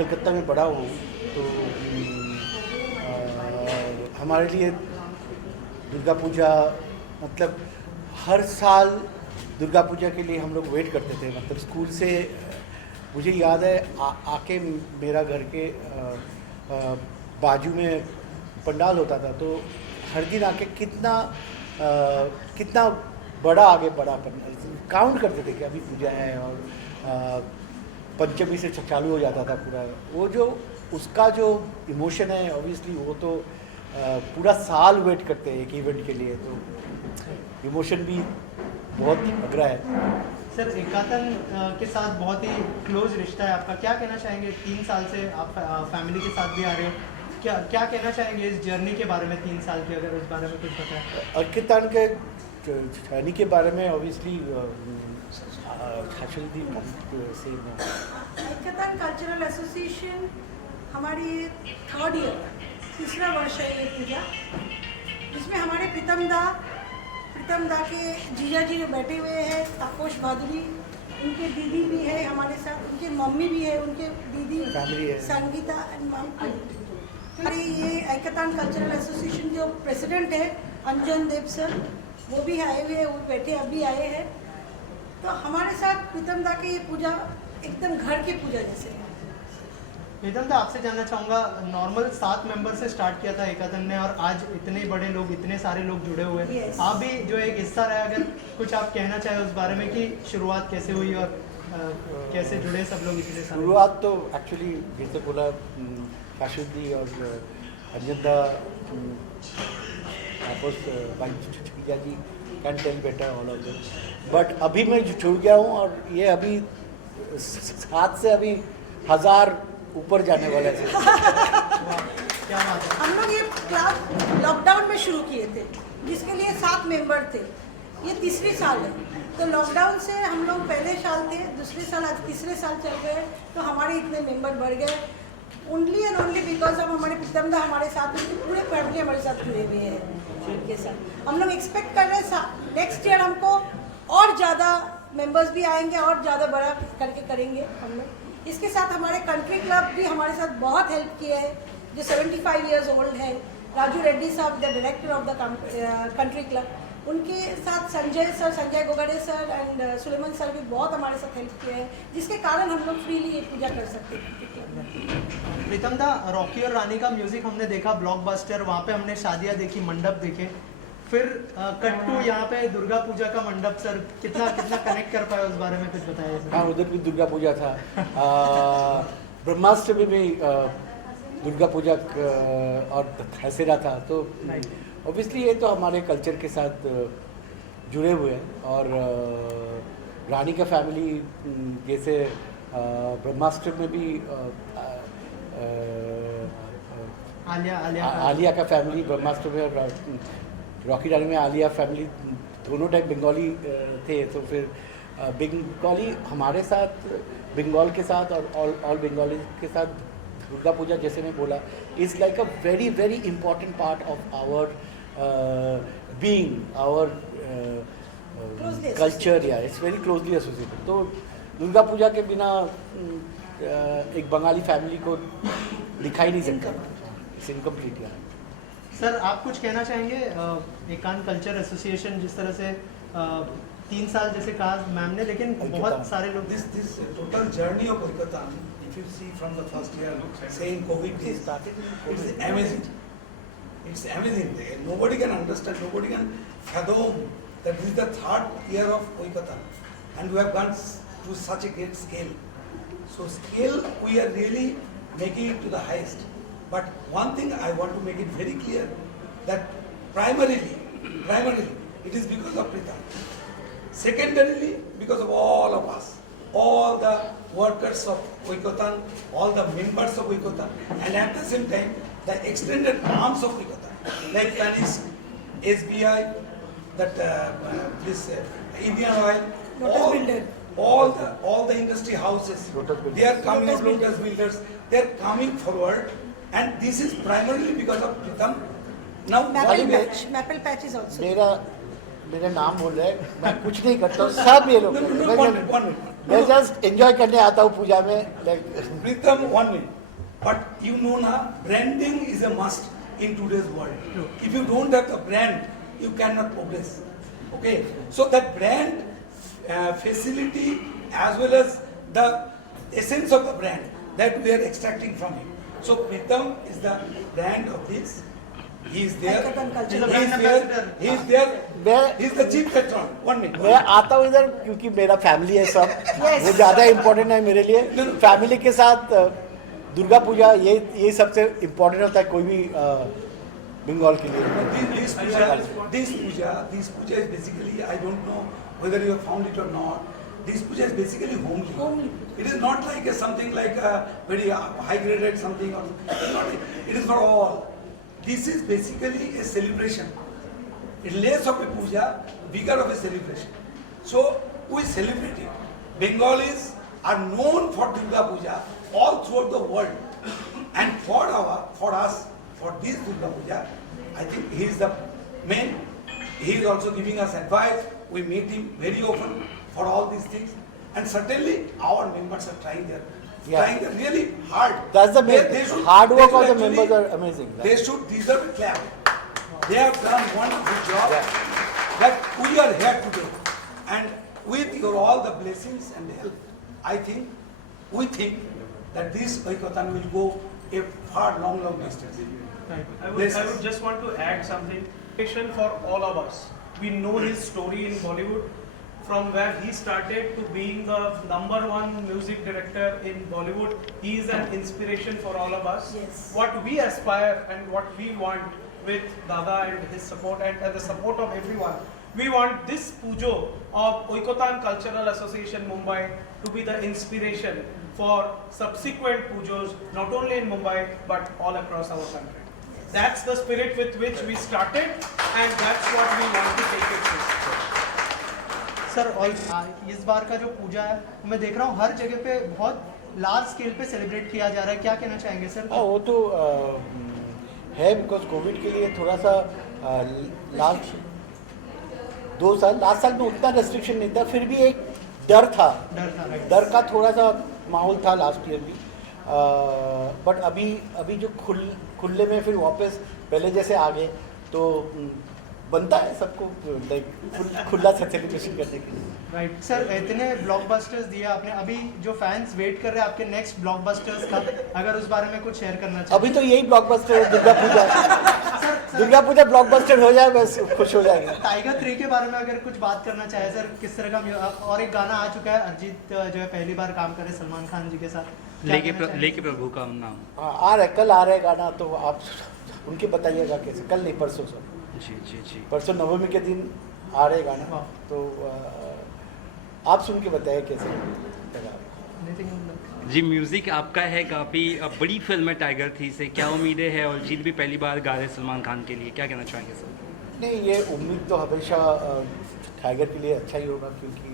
कलकत्ता में पढ़ा हूँ, तो हमारे लिए दुर्गा पूजा मतलब हर साल दुर्गा पूजा के लिए हम लोग वेट करते थे। मतलब स्कूल से मुझे याद है आके मेरा घर के बाजू में पंडाल होता था, तो हर दिन आके कितना बड़ा आगे बढ़ा पंडाल, काउंट करते थे कि अभी पूजा है, और पंचमी से चालू हो जाता था पूरा। वो जो उसका जो इमोशन है ऑब्वियसली वो तो पूरा साल वेट करते हैं एक इवेंट के लिए, तो इमोशन भी बहुत गहरा है। सर, एकातन के साथ बहुत ही क्लोज रिश्ता है आपका, क्या कहना चाहेंगे? 3 साल से आप फैमिली के साथ भी आ रहे हो, क्या कहना चाहेंगे इस जर्नी के बारे में 3 साल की, अगर उस बारे में कुछ पता है? एकातन के जर्नी के बारे में ऑब्वियसली एकातन कल्चरल एसोसिएशन हमारी 3rd ईयर, तीसरा वर्ष है ये पूजा, जिसमें हमारे प्रीतम दा के जीजा जी जो बैठे हुए हैं, तापोश भादुरी, उनके दीदी भी है हमारे साथ, उनके मम्मी भी है, उनके दीदी संगीता एंड मम्मी। हमारी ये एकातन कल्चरल एसोसिएशन जो प्रेसिडेंट है अंजन देव सर, वो भी आए हुए हैं, वो बैठे अभी आए हैं। तो हमारे साथ प्रीतम दा की ये पूजा एकदम घर की पूजा जैसे है। प्रीतम दा, आपसे जानना चाहूँगा, नॉर्मल 7 मेंबर से स्टार्ट किया था एकातन ने, और आज इतने बड़े लोग, इतने सारे लोग जुड़े हुए हैं। Yes. आप भी जो एक हिस्सा रहे, अगर कुछ आप कहना चाहें उस बारे में कि शुरुआत कैसे हुई और कैसे जुड़े सब लोग इतने सारे? शुरुआत तो एक्चुअली जैसे बोला काशुद्दी और अंजन दा, जीजा ji can tell better all of this, but अभी मैं जुड़ गया हूँ, और ये अभी 7 से अभी 1000 ऊपर जाने वाला है। क्या बात है। हम लोग ये क्लब लॉकडाउन में शुरू किए थे, जिसके लिए 7 मेंबर थे। ये तीसरी साल है, तो लॉकडाउन से हम लोग पहले साल थे, दूसरे साल, आज तीसरे साल चल गए, तो हमारे इतने मेंबर बढ़ गए। Only and only because of हमारे प्रीतम दा हमारे साथ, पूरे फैमिली हमारे साथ जुड़े हुए हैं उनके साथ। हम लोग एक्सपेक्ट कर रहे हैं नेक्स्ट ईयर हमको और ज़्यादा मेंबर्स भी आएंगे, और ज़्यादा बड़ा करके करेंगे हम लोग। इसके साथ हमारे कंट्री क्लब भी हमारे साथ बहुत हेल्प किए हैं, जो 75 इयर्स ओल्ड है, राजू रेड्डी साहब, the director of the country club, उनके साथ Sanjay Gogade sir and Suleman sir भी बहुत हमारे साथ हेल्प किए हैं, जिसके कारण हम लोग फ्रीली ये पूजा कर सकते हैं। प्रीतम दा, रॉकी और रानी का म्यूजिक हमने देखा, ब्लॉकबस्टर, वहाँ पे हमने शादियाँ देखी, मंडप देखे, फिर कट टू यहाँ पे दुर्गा पूजा का मंडप। सर, कितना कनेक्ट कर पाए, उस बारे में कुछ बताइए सर। हाँ, उधर भी दुर्गा पूजा था, ब्रह्मास्त्र में भी दुर्गा पूजा और दशहरा था, तो ऑब्वियसली ये तो हमारे कल्चर के साथ जुड़े हुए हैं। और रानी का फैमिली जैसे ब्रह्मास्त्र में भी आलिया का फैमिली ब्रह्मास्त्र में, और रॉकी रानी में आलिया फैमिली दोनों टाइप बंगाली थे, तो फिर बंगाली हमारे साथ, बंगाल के साथ और ऑल बंगाली के साथ दुर्गा पूजा, जैसे मैं बोला, is like a very very important part of our being, our culture, या इट्स वेरी क्लोजली एसोसिएटेड। तो दुर्गा पूजा के बिना एक बंगाली फैमिली को दिखा ही नहीं सकता, इट्स इनकम्प्लीट। या सर, आप कुछ कहना चाहेंगे? एकान कल्चर एसोसिएशन जिस तरह से 3 साल जैसे कहा मैम ने, लेकिन बहुत सारे लोग, this total journey of Kolkata, if you see from the first year, saying COVID days, it's amazing. It's amazing. Nobody can understand, nobody can fathom that this is the 3rd year of Kolkata, and we have gone to such a great scale. So scale, we are really making it to the highest. But one thing I want to make it very clear, that primarily, it is because of Pritam. Secondarily, because of all of us, all the workers of Oikotan, all the members of Oikotan, and at the same time, the extended arms of Oikotan, like Tanishq, SBI, that this Indian Oil, all the industry houses, they are coming, Lotus Builders, they are coming forward, and this is primarily because of Pritam. Now, Maple Patch is also. मेरे नाम बोल रहे हैं, मैं कुछ नहीं करता हूँ, सब ये लोग करते हैं। one minute. मैं जस्ट एंजॉय करने आता हूँ पूजा में, like Pritam, 1 minute. But you know na, branding is a must in today's world. If you don't have the brand, you cannot progress. Okay? So that brand facility as well as the essence of the brand that we are extracting from him. So Pritam is the brand of this. He is there. Ekatan culture. He Brand is there. ambassador. He is there. मैं He is the chief patron. 1 minute. मैं आता हूँ इधर क्योंकि मेरा family है सब, वो ज़्यादा इम्पोर्टेंट है मेरे लिए। फैमिली के साथ दुर्गा पूजा ये सबसे इम्पोर्टेंट होता है कोई भी बंगाल के लिए। This puja is basically, I don't know whether you have found it or not. This puja is basically homely. Homely. It is not like something like a very high graded something or it is for all. This is basically a celebration. It less of a puja, bigger of a celebration. So we celebrate it. Bengalis are known for Durga Puja all throughout the world. And for us, for this Durga Puja, I think he is the main. He is also giving us advice. We meet him very often for all these things. And certainly our members are trying their really hard. That's the main. Hard work of the actually- members are amazing. They should deserve a clap. They have done wonderful job. That we are here today. And with your all the blessings and help, we think that this Vaikatan will go a far long distance. I would just want to add something. For all of us, we know his story in Bollywood, from where he started to being the #1 music director in Bollywood. He is an inspiration for all of us. Yes. What we aspire and what we want with Dada and his support and the support of everyone, we want this Pujo of Oikotan Cultural Association Mumbai to be the inspiration for subsequent Pujos, not only in Mumbai but all across our country. That's the spirit with which we started, and that's what we want to take it to. Sir और इस बार का जो पूजा है मैं देख रहा हूँ हर जगह पे बहुत लार्ज स्केल पे सेलिब्रेट किया जा रहा है, क्या कहना चाहेंगे सर? वो तो है बिकॉज कोविड के लिए थोड़ा सा लास्ट 2 साल, लास्ट साल में उतना रेस्ट्रिक्शन नहीं था, फिर भी एक डर था, डर का थोड़ा सा माहौल था लास्ट ईयर भी। बट अभी जो खुले में फिर वापस पहले जैसे आ गए तो बनता है सबको लाइक खुला सा सेलिब्रेशन करने के लिए। राइट सर, इतने ब्लॉकबस्टर्स दिए आपने, अभी जो फैंस वेट कर रहे हैं आपके नेक्स्ट ब्लॉकबस्टर्स का, अगर उस बारे में कुछ शेयर करना चाहिए। अभी तो यही ब्लॉकबस्टर है, दुर्गा पूजा। दुर्गा पूजा ब्लॉकबस्टर हो जाए बस खुश हो जाएंगे। टाइगर 3 के बारे में अगर कुछ बात करना चाहे सर, किस तरह का, और एक गाना आ चुका है, अरिजीत जो है पहली बार काम करे सलमान खान जी के साथ, लेके प्रभु का नाम आ रहा है, कल आ रहा है गाना, तो आप उनके बताइएगा कैसे, कल नहीं परसों सर, जी परसों नवमी के दिन आ रहे गाना, तो आप सुन के बताइए कैसे लगा। जी म्यूजिक आपका है, काफ़ी बड़ी फिल्म है टाइगर 3 से, क्या उम्मीदें हैं? और जीत भी पहली बार गा रहे सलमान खान के लिए, क्या कहना चाहेंगे सर? नहीं, ये उम्मीद तो हमेशा टाइगर के लिए अच्छा ही होगा, क्योंकि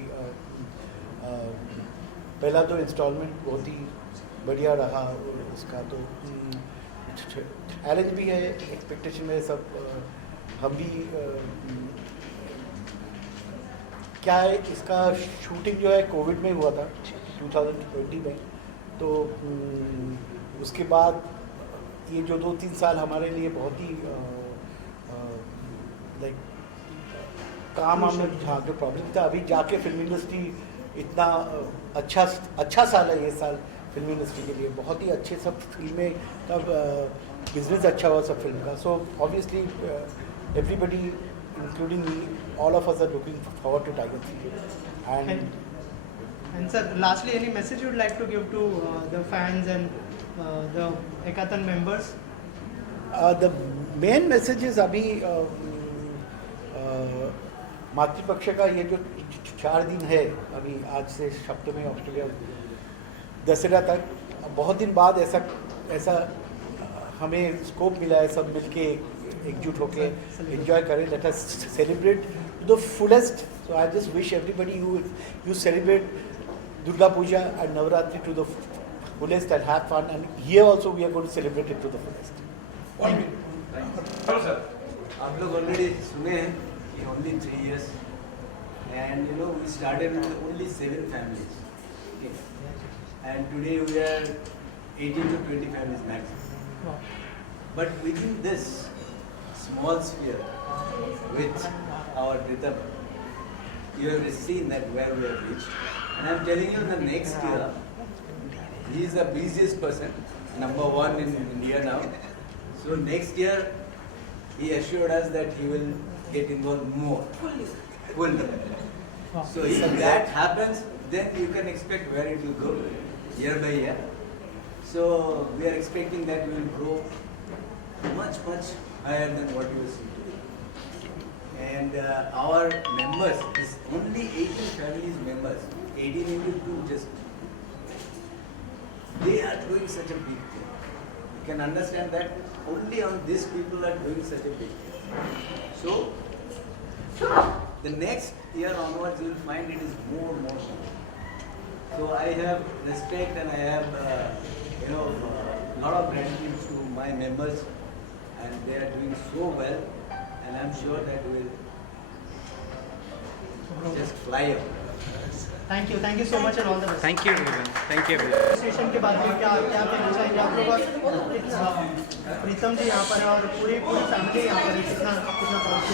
पहला तो इंस्टॉलमेंट बहुत ही बढ़िया रहा उसका, तो चैलेंज भी है, एक्सपेक्टेशन में सब हम भी क्या है, इसका शूटिंग जो है कोविड में हुआ था 2020 में, तो उसके बाद ये जो 2-3 साल हमारे लिए बहुत ही लाइक काम में हाँ जो प्रॉब्लम था, अभी जाके फिल्म इंडस्ट्री इतना अच्छा साल है ये साल फिल्म इंडस्ट्री के लिए, बहुत ही अच्छे सब फिल्में का बिजनेस अच्छा हुआ सब फिल्म का। So obviously everybody including me, all of us are looking forward to Tiger 3 And sir, lastly, any message you would like to give to the fans and the Ekatan members? The main message is अभी मातृपक्ष का ये जो 4 दिन है, अभी आज से सप्तमी Australia Dussehra तक, बहुत दिन बाद ऐसा हमें स्कोप मिला है, सब मिलके एकजुट होके एंजॉय करें, let us celebrate to the fullest. So I just wish everybody you celebrate Durga Puja and Navratri to the fullest and have fun, and here also we are going to celebrate it to the fullest. One minute. Sir, आप लोग already सुने हैं in only 3 years. And you know, we started with only 7 families. Okay. And today we are 18 to 20 families maximum. But within this small sphere, with our rhythm, you have seen that where we have reached. And I'm telling you, the next year, he is the busiest person, #1 in India now. So next year, he assured us that he will get involved more. Fully. So if that happens, then you can expect where it will go, year by year. So we are expecting that we will grow much, much higher than what you will see today. And our members is only 18 families members. 18 into 2 just. They are doing such a big thing. You can understand that only on these people are doing such a big thing. So the next year onwards, you will find it is more. So I have respect and I have, lot of gratitude to my members, and they are doing so well, and I'm sure that we will just fly up. Thank you so much and all the best. Thank you everyone, thank you everyone. Association के बारे में क्या कहना चाहेंगे आप लोग? प्रीतम जी यहाँ पर है और पूरी फैमिली यहाँ पर है, कितना प्राउड।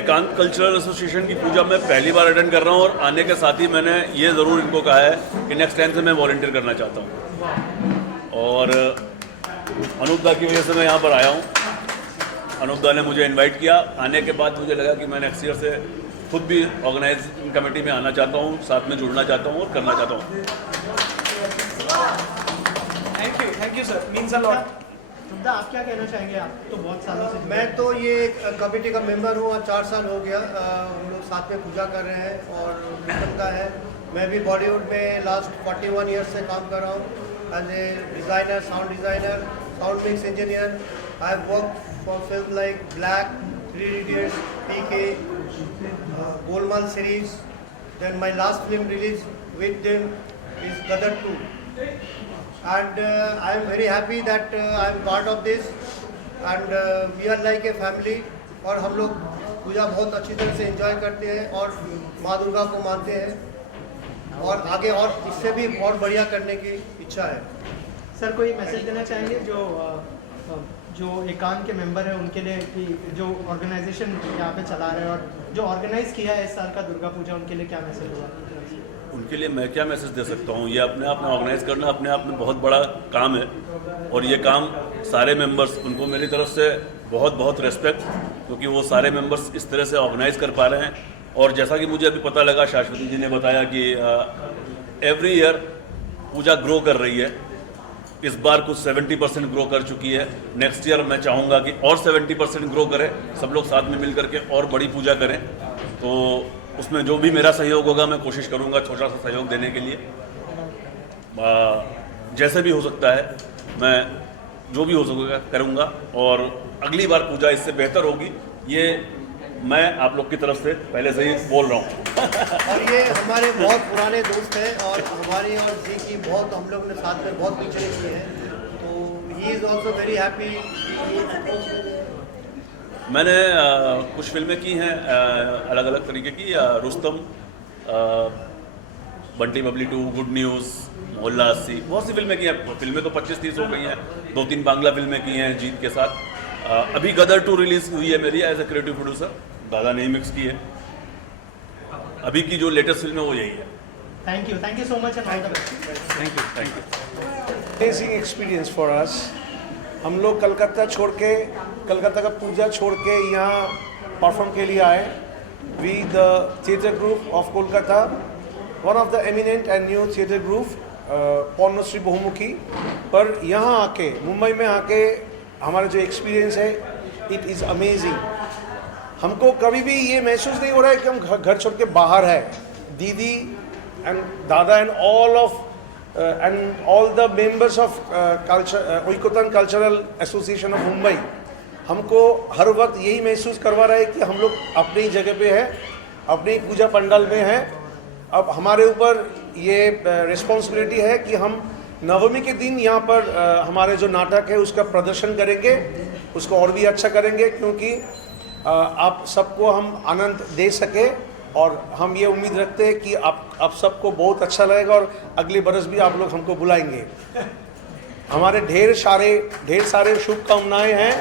एकांत कल्चरल एसोसिएशन की पूजा मैं पहली बार अटेंड कर रहा हूँ, और आने के साथ ही मैंने ये ज़रूर इनको कहा है कि नेक्स्ट टाइम से मैं वॉलंटियर करना चाहता हूँ। और अनूप दा की वजह से मैं यहाँ पर आया हूँ। अनूप दा ने मुझे इनवाइट किया। आने के बाद मुझे लगा कि मैं नेक्स्ट ईयर से खुद भी ऑर्गेनाइजिंग कमेटी में आना चाहता हूँ, साथ में जुड़ना चाहता हूँ और करना चाहता हूँ। Thank you sir, means a lot. आप क्या कहना चाहेंगे? आप तो बहुत सालों से। मैं तो ये कमेटी का मेंबर हूँ और 4 साल हो गया। हम लोग साथ में पूजा कर रहे हैं और प्रीतम का है। मैं भी बॉलीवुड में लास्ट 41 ईयर्स से काम कर रहा हूँ as a designer, sound designer, sound mix engineer. I have work for film like Black, 3 Idiots, PK, Golmaal series. Then my last film release with them is Gadar 2. And I am very happy that I am part of this. And we are like a family. और हम लोग पूजा बहुत अच्छी तरह से enjoy करते हैं और माँ दुर्गा को मानते हैं, और आगे और इससे भी बहुत बढ़िया करने की इच्छा है। सर कोई मैसेज देना चाहेंगे जो एकांत के मेंबर हैं उनके लिए, कि जो ऑर्गेनाइजेशन यहाँ पे चला रहे हैं और जो ऑर्गेनाइज किया है इस साल का दुर्गा पूजा, उनके लिए क्या मैसेज होगा आपकी तरफ से? उनके लिए मैं क्या मैसेज दे सकता हूँ? ये अपने आप में ऑर्गेनाइज करना अपने आप में बहुत बड़ा काम है, और ये काम सारे मेंबर्स, उनको मेरी तरफ से बहुत बहुत रेस्पेक्ट, क्योंकि वो सारे मेंबर्स इस तरह से ऑर्गेनाइज कर पा रहे हैं। और जैसा कि मुझे अभी पता लगा, शाश्वती जी ने बताया कि एवरी ईयर पूजा ग्रो कर रही है। इस बार कुछ 70% ग्रो कर चुकी है। नेक्स्ट ईयर मैं चाहूँगा कि और 70% ग्रो करें, सब लोग साथ में मिल करके और बड़ी पूजा करें। तो उसमें जो भी मेरा सहयोग होगा मैं कोशिश करूँगा छोटा सा सहयोग देने के लिए। जैसे भी हो सकता है मैं जो भी हो सकेगा करूँगा, और अगली बार पूजा इससे बेहतर होगी, ये मैं आप लोग की तरफ से पहले से ही बोल रहा हूँ। और ये हमारे बहुत पुराने दोस्त हैं, और हमारी और जी की बहुत हम लोग ने साथ में बहुत पिक्चरें की हैं, तो he is also very happy. मैंने कुछ फिल्में की हैं अलग अलग तरीके की, रुस्तम, बंटी बबली 2, गुड न्यूज़, मोहल्ला 80, बहुत सी फिल्में की हैं। फिल्में तो 25-30 हो गई हैं। 2-3 बांग्ला फिल्में की हैं जीत के साथ। अभी गदर 2 रिलीज हुई है मेरी एज ए क्रिएटिव प्रोड्यूसर, दादा ने मिक्स की है। अभी की जो लेटेस्ट फिल्म है वो यही है। Thank you so much and all the best. Thank you. Amazing experience for us. हम लोग कलकत्ता का पूजा छोड़ के यहाँ परफॉर्म के लिए आए। We the theatre group of Kolkata, one of the eminent and new theatre group, Pournashree Bahumukhi. पर यहाँ आके, मुंबई में आके हमारा जो एक्सपीरियंस है, इट इज़ अमेजिंग। हमको कभी भी ये महसूस नहीं हो रहा है कि हम घर छोड़ के बाहर है। दीदी एंड दादा and all the members of Oikotan cultural association of Mumbai हमको हर वक्त यही महसूस करवा रहा है कि हम लोग अपनी जगह पे है, अपनी पूजा पंडाल में है। अब हमारे ऊपर ये रिस्पॉन्सिबिलिटी है कि हम नवमी के दिन यहाँ पर हमारे जो नाटक है उसका प्रदर्शन करेंगे, उसको और भी अच्छा करेंगे, क्योंकि आप सबको हम आनंद दे सके, और हम ये उम्मीद रखते हैं कि आप सबको बहुत अच्छा लगेगा और अगले बरस भी आप लोग हमको बुलाएंगे। हमारे ढेर सारे शुभकामनाएं हैं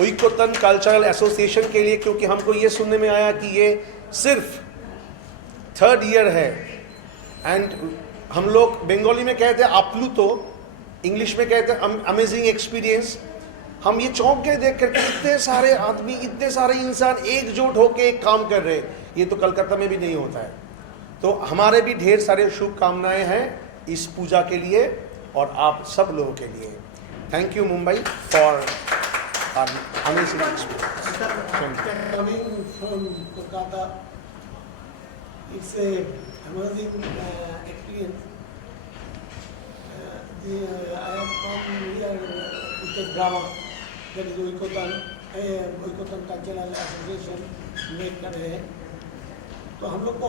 ओइकोतन कल्चरल एसोसिएशन के लिए, क्योंकि हमको ये सुनने में आया कि ये सिर्फ 3rd ईयर है। एंड हम लोग बंगाली में कहते हैं आप्लुतो, इंग्लिश में कहते हैं अमेजिंग एक्सपीरियंस। हम ये चौंक के देख करके इतने सारे आदमी, इतने सारे इंसान एकजुट होकर एक काम कर रहे हैं, ये तो कलकत्ता में भी नहीं होता है। तो हमारे भी ढेर सारे शुभकामनाएं हैं इस पूजा के लिए और आप सब लोगों के लिए। Thank you Mumbai for amazing experience. Coming from Kolkata, it's a amazing experience. I have come here with a drama that is Oikotan Cultural Association make कर रहे हैं। तो हम लोग को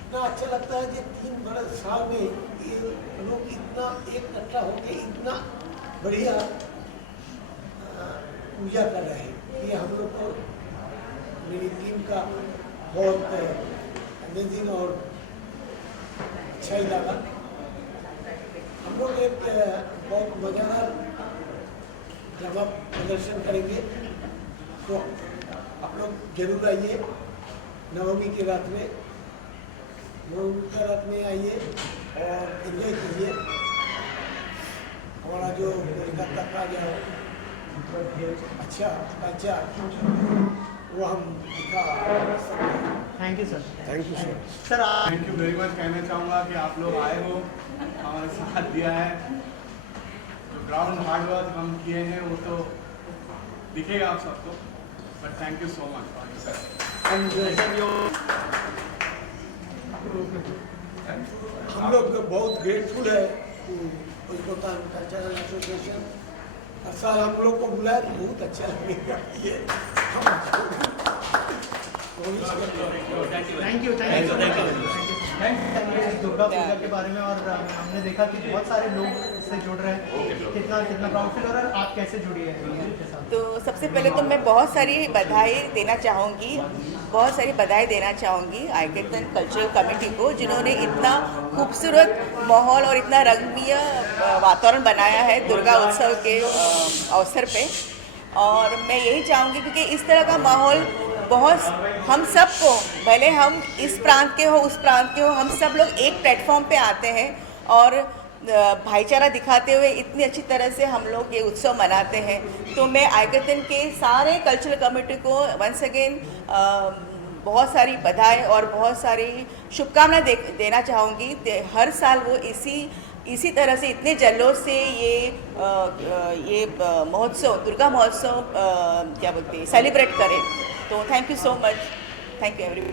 इतना अच्छा लगता है कि 3 बरस साल में ये लोग इतना इकट्ठा होकर इतना बढ़िया पूजा कर रहे हैं। ये हम लोग को, मेरी टीम का बहुत अमेजिंग और अच्छा ही लगा। हम लोग एक बहुत मज़ेदार ड्रामा प्रदर्शन करेंगे, तो आप लोग जरूर आइए। नवमी की रात में आइए और एंजॉय कीजिए। हमारा जो कोलकाता का जो अच्छा वो हम दिखा सकते हैं। Thank you sir. Thank you sir. Sir thank you very much कहना चाहूँगा कि आप लोग आए हो, हमारे साथ दिया है। जो ग्राउंड हार्ड वर्क हम किए हैं वो तो दिखेगा आप सबको, but thank you so much. हम लोग बहुत ग्रेटफुल है ओइकोतन कल्चरल एसोसिएशन। हर साल हम लोग को बुलाए तो बहुत अच्छा लगेगा। ये थैंक यू दुर्गा पूजा के बारे में, और हमने देखा कि बहुत सारे लोग इससे जुड़ रहे हैं। कितना प्राउड फील हो रहा है। आप कैसे जुड़ी है इसके साथ? तो सबसे पहले तो मैं बहुत सारी बधाई देना चाहूँगी आइकोतन कल्चरल कमेटी को, जिन्होंने इतना खूबसूरत माहौल और इतना रंगीय वातावरण बनाया है दुर्गा उत्सव के अवसर पे। और मैं यही चाहूँगी क्योंकि इस तरह का माहौल बहुत हम सबको, भले हम इस प्रांत के हो उस प्रांत के हो, हम सब लोग एक प्लेटफॉर्म पे आते हैं और भाईचारा दिखाते हुए इतनी अच्छी तरह से हम लोग ये उत्सव मनाते हैं। तो मैं आइकोतन के सारे कल्चरल कमेटी को वंस अगेन बहुत सारी बधाई और बहुत सारी शुभकामनाएं देना चाहूँगी। हर साल वो इसी तरह से इतने जल्लोष से ये महोत्सव, दुर्गा महोत्सव क्या बोलते हैं, सेलिब्रेट करें। तो thank you so much. Thank you everyone.